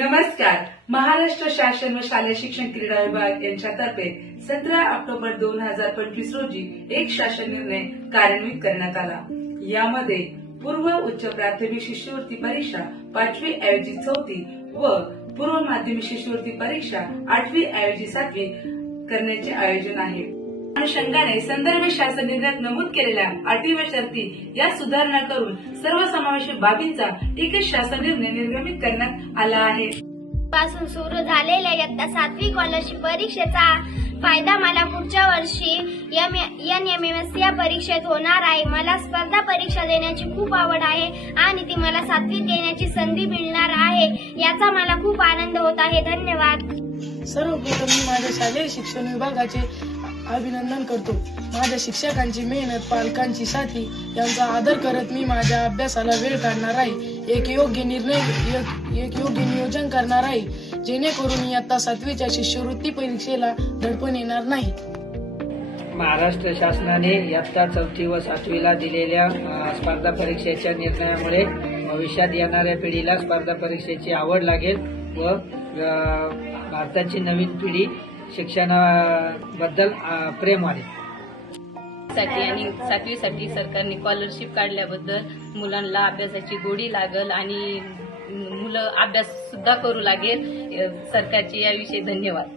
नमस्कार. महाराष्ट्र शासन व शालेय शिक्षण क्रीडा विभाग यांच्यातर्फे 17 ऑक्टोबर 2025 रोजी एक शासन निर्णय कार्यान्वित करण्यात आला. यामध्ये पूर्व उच्च प्राथमिक शिष्यवृत्ती परीक्षा 5वी ऐवजी 4थी व पूर्व माध्यमिक शिष्यवृत्ती परीक्षा 8वी ऐवजी 7वी करण्याचे आयोजन आहे. अनुषंगाने संदर्भ शासन निर्णयात नमूद केलेल्या अटी व शर्ती या सुधारणा करून सर्वसमावेशक बाबींचा एकच शासन निर्णय निर्गमित करण्यात आला आहे. पासून सुरू झालेल्या इयत्ता 7वी स्कॉलरशिप परीक्षेचा फायदा मला पुढच्या वर्षी NMMS या परीक्षेत होणार आहे. मला स्पर्धा परीक्षा देण्याची खूप आवड आहे आणि ती मला 7वीत देण्याची संधी मिळणार आहे. याचा मला खूप आनंद होत आहे. धन्यवाद. सर्वप्रथम मी माझ्या शालेय शिक्षण विभागाचे अभिनंदन करतो. माझ्या शिक्षकांची मेहनत, पालकांची साथी यांचा आदर करत मी माझ्या अभ्यासाला वेळ काढणार आहे. एक योग्य नियोजन करणार आहे, जेणेकरून इयत्ता 7वीच्या शिष्यवृत्ती परीक्षेला दडपण येणार नाही. महाराष्ट्र शासनाने इयत्ता 4थी व 7वीला दिलेल्या स्पर्धा परीक्षेच्या निर्णयामुळे भविष्यात येणाऱ्या पिढीला स्पर्धा परीक्षेची आवड लागेल व भारताची नवीन पिढी शिक्षणाबद्दल प्रेम वाढेल. साठी आणि 7वीसाठी सरकारने स्कॉलरशिप काढल्याबद्दल मुलांना अभ्यासाची गोडी लागल आणि मुलं अभ्यास सुद्धा करू लागेल. सरकारचे याविषयी धन्यवाद.